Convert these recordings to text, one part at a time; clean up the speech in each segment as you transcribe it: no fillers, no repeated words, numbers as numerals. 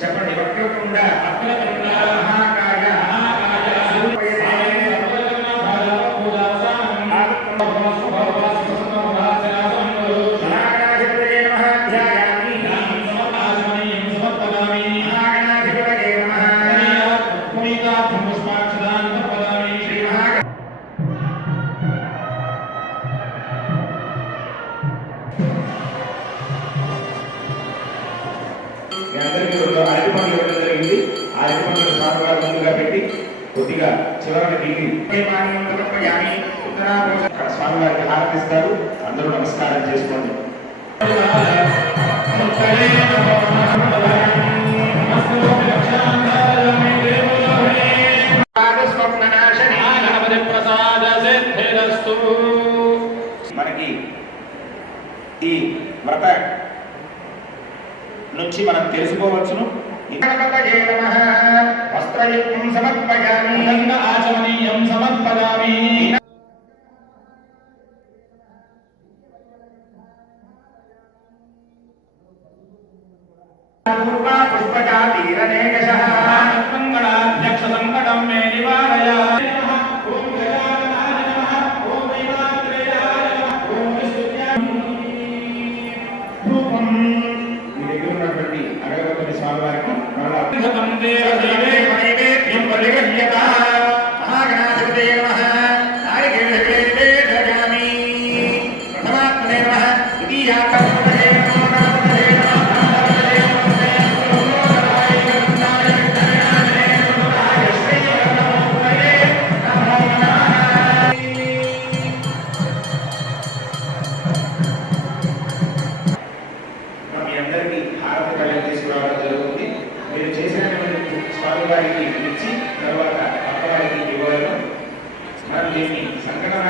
చెప్పండి వక్రతుండ మహాకాయ కొద్దిగా చివరగా దిగి స్వామి వారికి హారతిస్తారు. అందరూ నమస్కారం చేసుకోండి. మనకి ఈ వ్రత నుంచి మనం తెలుసుకోవచ్చును. వస్త్రయుక్తం సమర్పయామి ఆచమనీయం సమర్పయామి. మంగళాధ్యక్ష సంకటం మే నివారయ. స్వామివారికి ఇచ్చి తర్వాత పక్కవారికి ఇవ్వగలను. మనం దీన్ని సంకటన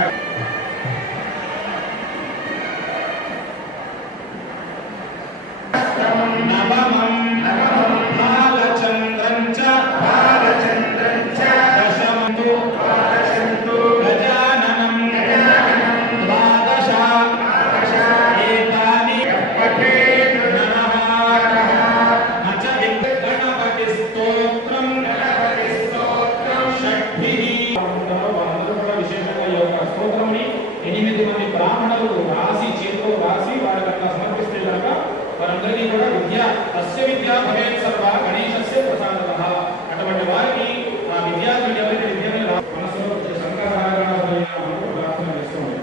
విద్యా భవేత్ సర్వ గణేశస్య ప్రసాదః. అటువంటి వారికి ఆ విద్యార్థులు ఎవరైతే విద్యను మనసులో శంకరాచార్య ప్రార్థన చేస్తుంది.